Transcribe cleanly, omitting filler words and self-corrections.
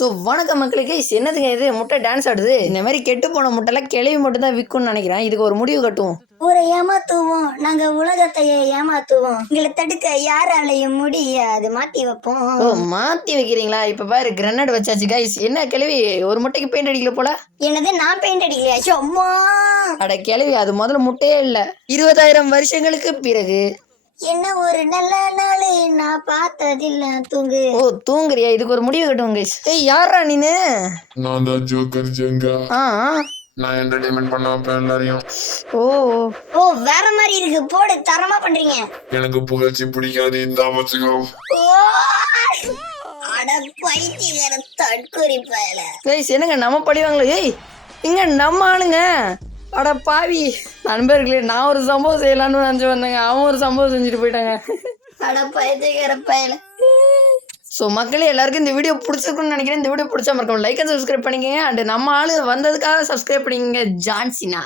So வணக்கம் மக்களுக்கு, என்னதுங்க இது முட்டை டான்ஸ் ஆடுது? இந்த மாதிரி கெட்டு போன முட்டைலாம் கிளவி மட்டும் தான் விற்கும்னு நினைக்கிறேன். இதுக்கு ஒரு முடிவு கட்டுவோம். ஊரை ஏமாத்துவோம், நாங்க உலகத்தையே ஏமாத்துவோம். எங்களை தடுக்க யாராலையும் முடியாது, மாத்தி வைப்போம். ஓ, மாத்தி வைக்கிறீங்களா? இப்ப பாரு, கிரனேட் வச்சாச்சு கைஸ். என்ன கிளவி ஒரு முட்டைக்கு பெயிண்ட் அடிக்கல போல? என்னது, நான் பெயிண்ட் அடிக்கலையா? சும்மா அட கிளவி, அது முதல்ல முட்டையே இல்ல. 20,000 வருஷங்களுக்கு பிறகு என்ன ஒரு நல்ல நாள் நான் பார்த்ததில்ல. தூங்கு. ஓ, தூங்குறியா? இதுக்கு ஒரு முடிவு கட்டுவோம் கைஸ். ஏய், யாரா நீனு? நான் தான் ஜோக்கர் ஜங்கா. ஆ, நான் என்டர்டைன்மெண்ட் பண்ண வைப்பேன் எல்லாரையும். ஓ ஓ, வேற மாதிரி இருக்கு, போடு, தரமா பண்றீங்க. எனக்கு புகழ்ச்சி பிடிக்காது, இந்த வச்சுக்கோ. ஓ, அட பைத்தியக்கார தற்கொலை பயல. கைஸ், என்னங்க நம்ம படிவாங்களோ? ஏய், இங்க நம்ம ஆளுங்க. அட பாவி நண்பர்களே, நான் ஒரு சம்பவம் செய்யலான்னு நினச்சி வந்தேங்க. அவன் ஒரு சம்பவம் செஞ்சுட்டு போயிட்டாங்க. அட பைத்தியக்கார பயல. ஸோ மக்களே, எல்லாருக்கும் இந்த வீடியோ பிடிச்சிருக்குன்னு நினைக்கிறேன். இந்த வீடியோ பிடிச்சா மறக்காம லைக் அண்ட் சப்ஸ்கிரைப் பண்ணிக்கங்க. அண்ட் நம்ம ஆளு வந்ததுக்காக சப்ஸ்கிரைப் பண்ணிக்கங்க. ஜான்சினா.